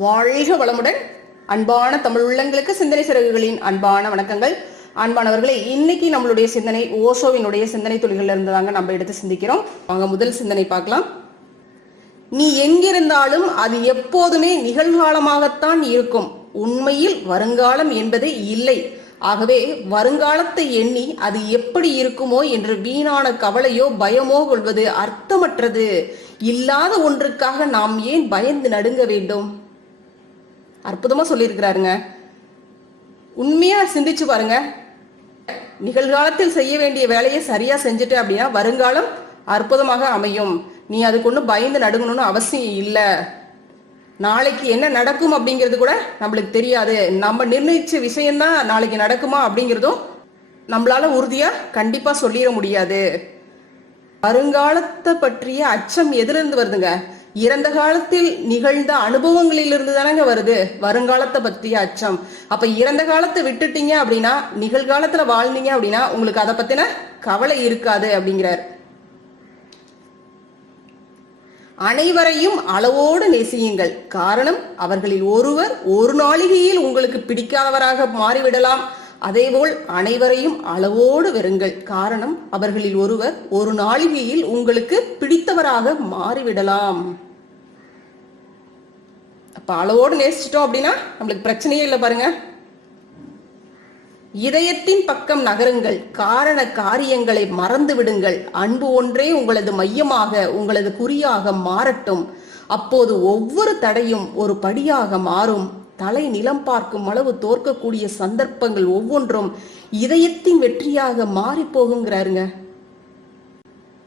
வாழ்க வளமுடன். அன்பான தமிழ் உள்ளங்களுக்கு சிந்தனை சிறகுகளின் அன்பான வணக்கங்கள். அன்பானவர்களே இன்னைக்கு நம்மளுடைய சிந்தனை ஓஷோவினுடைய சிந்தனை துளிகள்ல இருந்து தாங்க நம்ம எடுத்து சிந்திக்கிறோம். வாங்க முதல் சிந்தனை பார்க்கலாம். நீ எங்கிருந்தாலும் அது எப்போதுமே நிகழ்காலமாகத்தான் இருக்கும். உண்மையில் வருங்காலம் என்பதே இல்லை. ஆகவே வருங்காலத்தை எண்ணி அது எப்படி இருக்குமோ என்று வீணான கவலையோ பயமோ கொள்வது அர்த்தமற்றது. இல்லாத ஒன்றுக்காக நாம் ஏன் பயந்து நடுங்க வேண்டும்? அற்புதமா சொல்லியிருக்கிறாருங்க. உண்மையா சிந்திச்சு பாருங்க. நிகழ்காலத்தில் செய்ய வேண்டிய வேலையை சரியா செஞ்சுட்டு அப்படின்னா வருங்காலம் அற்புதமாக அமையும். நீ அதுக்கு ஒன்றும் பயந்து நடுங்கணும்னு அவசியம் இல்லை. நாளைக்கு என்ன நடக்கும் அப்படிங்கிறது கூட நம்மளுக்கு தெரியாது. நம்ம நிர்ணயிச்ச விஷயம்தான் நாளைக்கு நடக்குமா அப்படிங்கிறதும் நம்மளால உறுதியா கண்டிப்பா சொல்லிட முடியாது. வருங்காலத்தை பற்றிய அச்சம் எதுல இருந்து வருதுங்க? இறந்த காலத்தில் நிகழ்ந்த அனுபவங்களிலிருந்து தானங்க வருது. வருங்காலத்தை பற்றிய அச்சம். அப்ப இறந்த காலத்தை விட்டுட்டீங்க அப்படின்னா நிகழ்காலத்துல வாழ்ந்தீங்க அப்படின்னா உங்களுக்கு அதை பத்தின கவலை இருக்காது அப்படிங்கிறார். அனைவரையும் அளவோடு நேசியுங்கள். காரணம் அவர்களில் ஒருவர் ஒரு நாளிகையில் உங்களுக்கு பிடிக்காதவராக மாறிவிடலாம். அதேபோல் அனைவரையும் அளவோடு வெறுங்கள். காரணம் அவர்களில் ஒருவர் ஒரு நாளிகையில் உங்களுக்கு பிடித்தவராக மாறிவிடலாம். அப்போ அளவோடு நேசிச்சிட்டோம் அப்படின்னா நம்மளுக்கு பிரச்சனையே இல்லை பாருங்க. இதயத்தின் பக்கம் நகருங்கள் காரண காரியங்களை மறந்து விடுங்கள். அன்பு ஒன்றே உங்களது மையமாக உங்களது குறியாக மாறட்டும். அப்போது ஒவ்வொரு தடையும் ஒரு படியாக மாறும். தலை நிலம் பார்க்கும் அளவு தோற்கக்கூடிய சந்தர்ப்பங்கள் ஒவ்வொன்றும் இதயத்தின் வெற்றியாக மாறி போகுங்கிறாருங்க.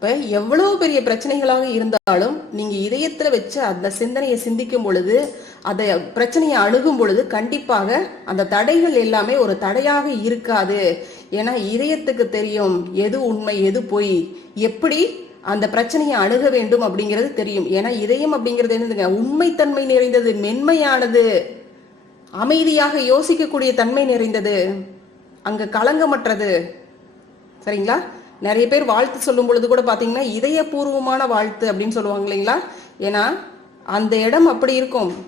இப்ப எவ்வளவு பெரிய பிரச்சனைகளாக இருந்தாலும் நீங்க இதயத்துல வச்சு அந்த சிந்தனையை சிந்திக்கும் பொழுது அந்த பிரச்சனையை அணுகும் பொழுது கண்டிப்பாக அந்த தடைகள் எல்லாமே ஒரு தடையாக இருக்காது. ஏன்னா இதயத்துக்கு தெரியும் எது உண்மை எது பொய். எப்படி அந்த பிரச்சனையை அணுக வேண்டும் அப்படிங்கிறது தெரியும். ஏன்னா இதயம் அப்படிங்கிறது என்னதுங்க? உண்மைத்தன்மை நிறைந்தது மென்மையானது. அமைதியாக யோசிக்கக்கூடிய தன்மை நிறைந்தது. அங்க களங்கமற்றது. சரிங்களா? நிறைய பேர் வாழ்த்து சொல்லும் பொழுது கூட பார்த்தீங்கன்னா இதயபூர்வமான வாழ்த்து அப்படின்னு சொல்லுவாங்க இல்லைங்களா? ஏன்னா அந்த இடம் அப்படி இருக்கும்.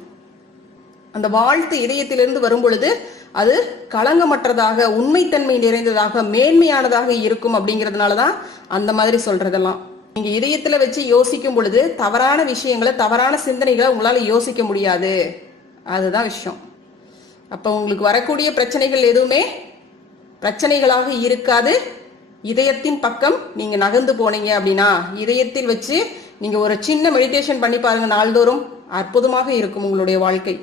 அந்த வாழ்த்து இதயத்திலிருந்து வரும் பொழுது அது களங்கமற்றதாக உண்மைத்தன்மை நிறைந்ததாக மேன்மையானதாக இருக்கும் அப்படிங்கிறதுனால தான் அந்த மாதிரி சொல்றதெல்லாம். நீங்க இதயத்துல வச்சு யோசிக்கும் பொழுது தவறான விஷயங்களை தவறான சிந்தனைகளை உங்களால யோசிக்க முடியாது. அதுதான் விஷயம். அப்ப உங்களுக்கு வரக்கூடிய பிரச்சனைகள் எதுவுமே பிரச்சனைகளாக இருக்காது. இதயத்தின் பக்கம் நீங்க நகர்ந்து போனீங்க அப்படின்னா இதயத்தில் வச்சு நீங்க ஒரு சின்ன மெடிடேஷன் பண்ணி பாருங்க நாள்தோறும். அற்புதமாக இருக்கும் உங்களுடைய வாழ்க்கை.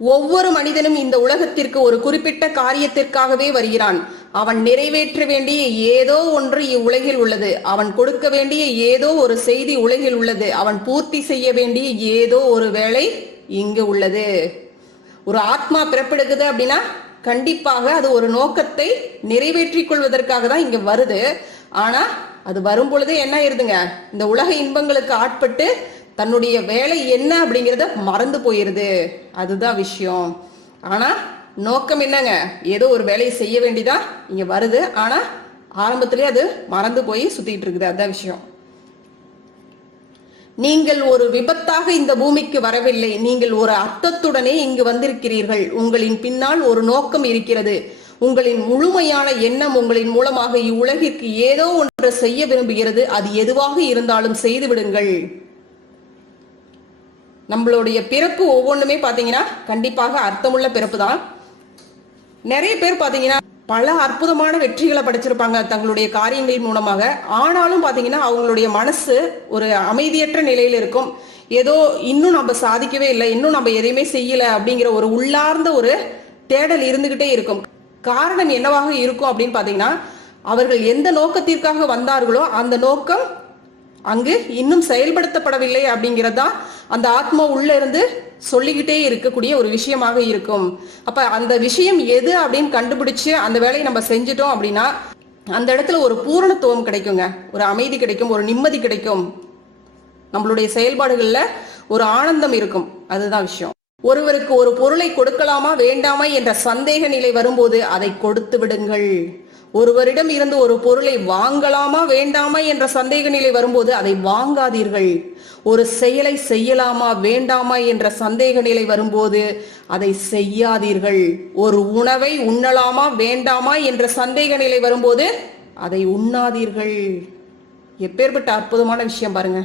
ஒவ்வொரு மனிதனும் இந்த உலகத்திற்கு ஒரு குறிப்பிட்ட காரியத்திற்காகவே வருகிறான். அவன் நிறைவேற்ற வேண்டிய ஏதோ ஒன்று இவ்வுலகில் உள்ளது. அவன் கொடுக்க வேண்டிய ஏதோ ஒரு செய்தி உலகில் உள்ளது. அவன் பூர்த்தி செய்ய வேண்டிய ஏதோ ஒரு வேலை இங்கு உள்ளது. ஒரு ஆத்மா பிறப்பெடுக்குது அப்படின்னா கண்டிப்பாக அது ஒரு நோக்கத்தை நிறைவேற்றிக் கொள்வதற்காக தான் இங்க வருது. ஆனா அது வரும் பொழுது என்ன ஆயிருதுங்க? இந்த உலக இன்பங்களுக்கு ஆட்பட்டு தன்னுடைய வேலை என்ன அப்படிங்கிறத மறந்து போயிருது. அதுதான் விஷயம். ஆனா நோக்கம் என்னங்க? ஏதோ ஒரு வேலையை செய்ய வேண்டிதான் இங்க வருது. ஆனா ஆரம்பத்திலே அது மறந்து போய் சுத்திட்டு இருக்குது. அதான் விஷயம். நீங்கள் ஒரு விபத்தாக இந்த பூமிக்கு வரவில்லை. நீங்கள் ஒரு அர்த்தத்துடனே இங்கு வந்திருக்கிறீர்கள். உங்களின் பின்னால் ஒரு நோக்கம் இருக்கிறது. உங்களின் முழுமையான எண்ணம் உங்களின் மூலமாக இவ்வுலகிற்கு ஏதோ ஒன்று செய்ய விரும்புகிறது. அது எதுவாக இருந்தாலும் செய்து விடுங்கள் நம்மளுடைய பிறப்பு ஒவ்வொன்றுமே பாத்தீங்கன்னா கண்டிப்பாக அர்த்தமுள்ள பிறப்பு தான் நிறைய பேர் பாத்தீங்கன்னா பல அற்புதமான வெற்றிகளை படைச்சிருப்பாங்க தங்களுடைய காரியங்களின் மூலமாக. ஆனாலும் பாத்தீங்கன்னா அவங்களுடைய மனசு ஒரு அமைதியற்ற நிலையில இருக்கும். ஏதோ இன்னும் நம்ம சாதிக்கவே இல்லை இன்னும் நம்ம எதையுமே செய்யல அப்படிங்கிற ஒரு உள்ளார்ந்த ஒரு தேடல் இருந்துகிட்டே இருக்கும். காரணம் என்னவாக இருக்கும் அப்படின்னு பாத்தீங்கன்னா அவர்கள் எந்த நோக்கத்திற்காக வந்தார்களோ அந்த நோக்கம் அங்கு இன்னும் செயல்படுத்தப்படவில்லை அப்படிங்கறதுதான் அந்த ஆத்மா உள்ள இருந்து சொல்லிக்கிட்டே இருக்கக்கூடிய ஒரு விஷயமாக இருக்கும். அப்ப அந்த விஷயம் எது அப்படின்னு கண்டுபிடிச்சு அந்த வேலையை நம்ம செஞ்சுட்டோம் அப்படின்னா அந்த இடத்துல ஒரு பூரணத்துவம் கிடைக்குங்க. ஒரு அமைதி கிடைக்கும் ஒரு நிம்மதி கிடைக்கும். நம்மளுடைய செயல்பாடுகள்ல ஒரு ஆனந்தம் இருக்கும். அதுதான் விஷயம். ஒருவருக்கு ஒரு பொருளை கொடுக்கலாமா வேண்டாமா என்ற சந்தேக நிலை வரும்போது அதை கொடுத்து விடுங்கள். ஒருவரிடம் இருந்து ஒரு பொருளை வாங்கலாமா வேண்டாமா என்ற சந்தேக நிலை வரும்போது அதை வாங்காதீர்கள். ஒரு செயலை செய்யலாமா வேண்டாமா என்ற சந்தேக நிலை வரும்போது அதை செய்யாதீர்கள். ஒரு உணவை உண்ணலாமா வேண்டாமா என்ற சந்தேக நிலை வரும்போது அதை உண்ணாதீர்கள். எப்பேற்பட்ட அற்புதமான விஷயம் பாருங்க.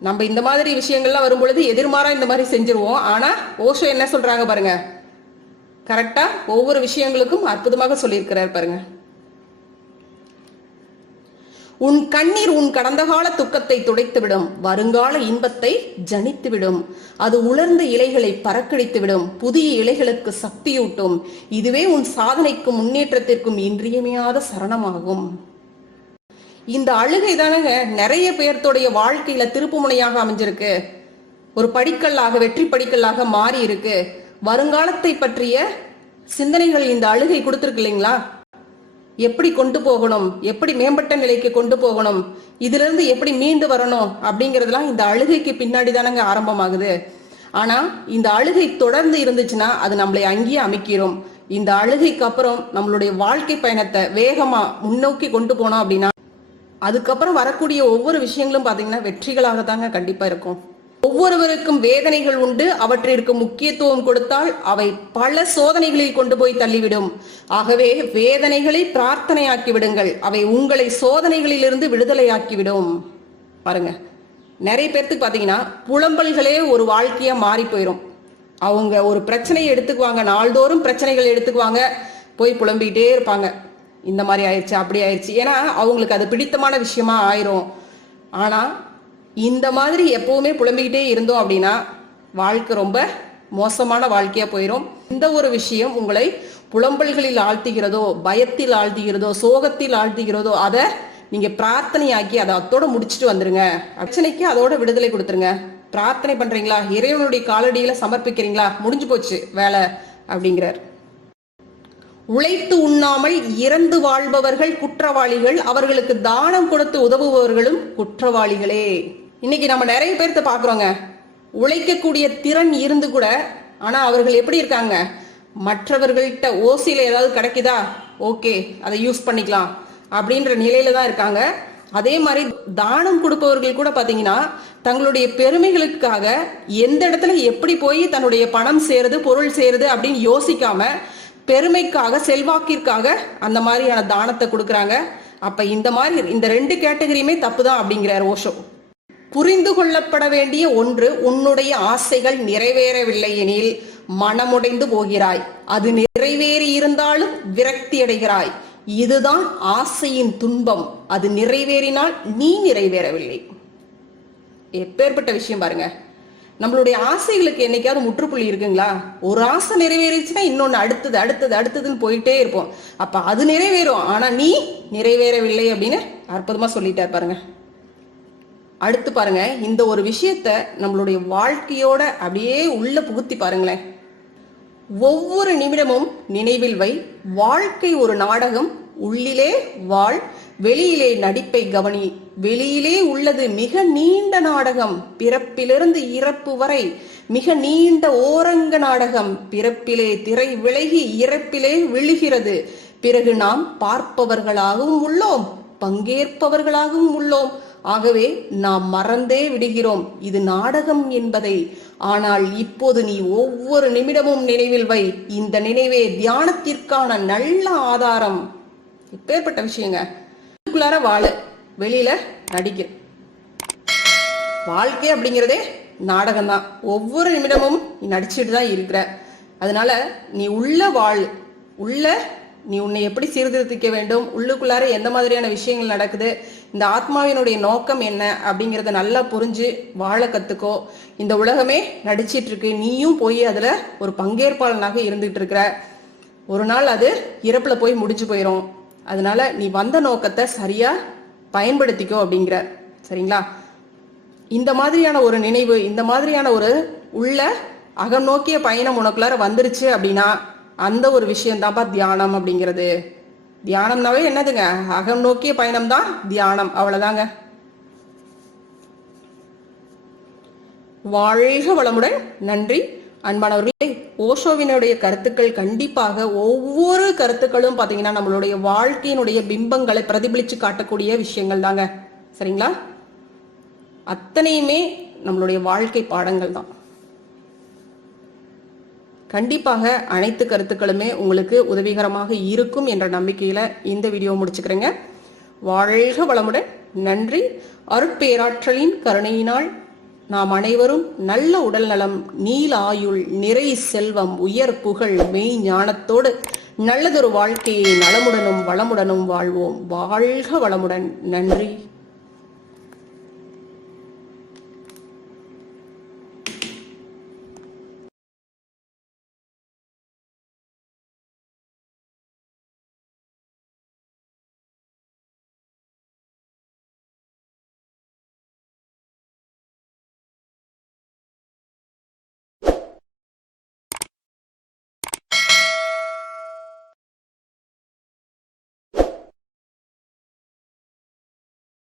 நம்ம இந்த மாதிரி விஷயங்கள்லாம் வரும்பொழுது எதிர்மாறா இந்த மாதிரி செஞ்சிருவோம். ஆனா ஓஷோ என்ன சொல்றாங்க பாருங்க? கரெக்டா ஒவ்வொரு விஷயங்களுக்கும் அற்புதமாக சொல்லியிருக்கிறார் பாருங்க. உன் கண்ணீர் உன் கடந்த கால துக்கத்தை துடைத்துவிடும். வருங்கால இன்பத்தை ஜனித்துவிடும். அது உலர்ந்த இலைகளை பறக்கடித்துவிடும். புதிய இலைகளுக்கு சக்தியூட்டும். இதுவே உன் சாதனைக்கும் முன்னேற்றத்திற்கும் இன்றியமையாத சரணமாகும். இந்த அழுகை தானங்க நிறைய பேர்த்தோடைய வாழ்க்கையில திருப்புமுனையாக அமைஞ்சிருக்கு. ஒரு படிக்கல்லாக வெற்றி படிக்கல்லாக மாறி இருக்கு வருங்காலத்தை பற்றிய சிந்தனைகள் இந்த அழுகை கொடுத்துருக்கு இல்லைங்களா? எப்படி கொண்டு போகணும்? எப்படி மேம்பட்ட நிலைக்கு கொண்டு போகணும்? இதுல இருந்து எப்படி மீண்டு வரணும்? அப்படிங்கறதெல்லாம் இந்த அழுகைக்கு பின்னாடி தானங்க ஆரம்பமாகுது. ஆனா இந்த அழுகை தொடர்ந்து இருந்துச்சுன்னா அது நம்மளை அங்கேயே அமைக்கிறோம். இந்த அழுகைக்கு அப்புறம் நம்மளுடைய வாழ்க்கை பயணத்தை வேகமா முன்னோக்கி கொண்டு போனோம் அப்படின்னா அதுக்கப்புறம் வரக்கூடிய ஒவ்வொரு விஷயங்களும் பாத்தீங்கன்னா வெற்றிகளாக தாங்க கண்டிப்பா இருக்கும். ஒவ்வொருவருக்கும் வேதனைகள் உண்டு. அவற்றிற்கு முக்கியத்துவம் கொடுத்தால் அவை பல சோதனைகளில் கொண்டு போய் தள்ளிவிடும். ஆகவே வேதனைகளை பிரார்த்தனையாக்கி விடுங்கள். அவை உங்களை சோதனைகளிலிருந்து விடுதலையாக்கிவிடும். பாருங்க. நிறைய பேர்த்துக்கு பார்த்தீங்கன்னா புலம்பல்களே ஒரு வாழ்க்கையா மாறி போயிடும் அவங்க ஒரு பிரச்சனையை எடுத்துக்குவாங்க. நாள்தோறும் பிரச்சனைகள் எடுத்துக்குவாங்க. போய் புலம்பிக்கிட்டே இருப்பாங்க. இந்த மாதிரி ஆயிடுச்சு அப்படி ஆயிடுச்சு. ஏன்னா அவங்களுக்கு அது பிடித்தமான விஷயமா ஆயிரும். ஆனால் இந்த மாதிரி எப்பவுமே புலம்பிக்கிட்டே இருந்தோம் அப்படின்னா வாழ்க்கை ரொம்ப மோசமான வாழ்க்கையா போயிடும் இந்த ஒரு விஷயம் உங்களை புலம்பல்களில் ஆழ்த்துகிறதோ பயத்தில் ஆழ்த்துகிறதோ சோகத்தில் ஆழ்த்துகிறதோ அதை நீங்க பிரார்த்தனையாக்கி அதை அத்தோட முடிச்சுட்டு வந்துருங்க. பிரச்சனைக்கு அதோட விடுதலை கொடுத்துருங்க. பிரார்த்தனை பண்றீங்களா? இறைவனுடைய காலடியில சமர்ப்பிக்கிறீங்களா? முடிஞ்சு போச்சு வேலை அப்படிங்கிறார். உழைத்து உண்ணாமல் இறந்து வாழ்பவர்கள் குற்றவாளிகள் அவர்களுக்கு தானம் கொடுத்து உதவுபவர்களும் குற்றவாளிகளே. இன்னைக்கு நம்ம நிறைய பேர்த்த பாக்குறோங்க உழைக்கக்கூடிய திறன் இருந்து கூட ஆனா அவர்கள் எப்படி இருக்காங்க? மற்றவர்கள்ட்ட ஓசியில ஏதாவது கிடைக்குதா? ஓகே அதை யூஸ் பண்ணிக்கலாம் அப்படின்ற நிலையில தான் இருக்காங்க. அதே மாதிரி தானம் கொடுப்பவர்கள் கூட பாத்தீங்கன்னா தங்களுடைய பெருமைகளுக்காக எந்த இடத்துல எப்படி போய் தன்னுடைய பணம் சேருது பொருள் சேருது அப்படின்னு யோசிக்காம பெருமைக்காக செல்வாக்கிற்காக அந்த மாதிரியான தானத்தை கொடுக்குறாங்க. அப்ப இந்த மாதிரி இந்த ரெண்டு கேட்டகரியுமே தப்பு தான் அப்படிங்கிறார் ஓஷோ. புரிந்து கொள்ளப்பட வேண்டிய ஒன்று உன்னுடைய ஆசைகள் நிறைவேறவில்லை எனில் மனமுடைந்து போகிறாய். அது நிறைவேறி இருந்தாலும் விரக்தி அடைகிறாய். இதுதான் ஆசையின் துன்பம். அது நிறைவேறினால் நீ நிறைவேறவில்லை. எப்பேற்பட்ட விஷயம் பாருங்க. நம்மளுடைய ஆசைகளுக்கு என்னைக்காவது முற்றுப்புள்ளி இருக்குங்களா? ஒரு ஆசை நிறைவேறிச்சுன்னா இன்னொன்னு அடுத்தது அடுத்தது அடுத்ததுன்னு போயிட்டே இருப்போம். அப்ப அது நிறைவேறும். ஆனா நீ நிறைவேறவில்லை அப்படின்னு அற்புதமா சொல்லிட்டார் பாருங்க. அடுத்து பாருங்க இந்த ஒரு விஷயத்த நம்மளுடைய வாழ்க்கையோட அப்படியே உள்ள புகுத்தி பாருங்களேன். ஒவ்வொரு நிமிடமும் நினைவில் வை. வாழ்க்கை ஒரு நாடகம் உள்ளிலே வாழ். வெளியிலே நடிப்பை கவனி வெளியிலே உள்ளது மிக நீண்ட நாடகம் பிறப்பிலிருந்து இறப்பு வரை மிக நீண்ட ஓரங்க நாடகம் பிறப்பிலே திரை விலகி இறப்பிலே விழுகிறது. பிறகு நாம் பார்ப்பவர்களாகவும் உள்ளோம் பங்கேற்பவர்களாகவும் உள்ளோம். ஆகவே நாம் மறந்தே விடுகிறோம் இது நாடகம் என்பதை. ஆனால் இப்போது நீ ஒவ்வொரு நிமிடமும் நினைவில் வை இந்த நினைவே தியானத்திற்கான நல்ல ஆதாரம். இப்பேற்பட்ட விஷயங்க. உள்ளுக்குள்ளார வாழ. வெளியில நடிக்க. வாழ்க்கை அப்படிங்கிறதே நாடகம் தான் ஒவ்வொரு நிமிடமும் நீ நடிச்சுட்டு தான் இருக்கிற. அதனால நீ உள்ள வாழ். உள்ள நீ உன்னை எப்படி சீர்திருத்திக்க வேண்டும்? உள்ளுக்குள்ளார எந்த மாதிரியான விஷயங்கள் நடக்குது? இந்த ஆத்மாவினுடைய நோக்கம் என்ன? அப்படிங்கிறத நல்லா புரிஞ்சு வாழ கத்துக்கோ. இந்த உலகமே நடிச்சிட்டு இருக்கு நீயும் போய் அதுல ஒரு பங்கேற்பாளனாக இருந்துட்டு இருக்கிற. ஒரு நாள் அது இறப்புல போய் முடிஞ்சு போயிடும் அதனால நீ வந்த நோக்கத்தை சரியா பயன்படுத்திக்கோ அப்படிங்கிற சரிங்களா? இந்த மாதிரியான ஒரு நினைவு இந்த மாதிரியான ஒரு உள்ள அகம் நோக்கிய பயணம் உனக்குள்ளார வந்துருச்சு அப்படின்னா அந்த ஒரு விஷயம்தான்ப்பா தியானம் அப்படிங்கிறது. தியானம்னாவே என்னதுங்க? அகம் நோக்கிய பயணம் தான் தியானம். அவ்வளவுதாங்க. வாழ்க வளமுடன். நன்றி. அன்பானவர்களே ஓஷோவினுடைய கருத்துக்கள் கண்டிப்பாக ஒவ்வொரு கருத்துக்களும் பாத்தீங்கன்னா நம்மளுடைய வாழ்க்கையினுடைய பிம்பங்களை பிரதிபலிச்சு காட்டக்கூடிய விஷயங்கள் தாங்க. சரிங்களா? அத்தனையுமே நம்மளுடைய வாழ்க்கை பாடங்கள் தான். கண்டிப்பாக அனைத்து கருத்துக்களுமே உங்களுக்கு உதவிகரமாக இருக்கும் என்ற நம்பிக்கையில இந்த வீடியோ முடிச்சுக்கிறேங்க. வாழ்க வளமுடன். நன்றி. அருட்பேராற்றலின் கருணையினால் நாம் அனைவரும் நல்ல உடல் நலம் நீல ஆயுள் நிறை செல்வம் உயர் புகழ் மெய் ஞானத்தோடு நல்லதொரு வாழ்க்கையை நலமுடனும் வளமுடனும் வாழ்வோம். வாழ்க வளமுடன். நன்றி.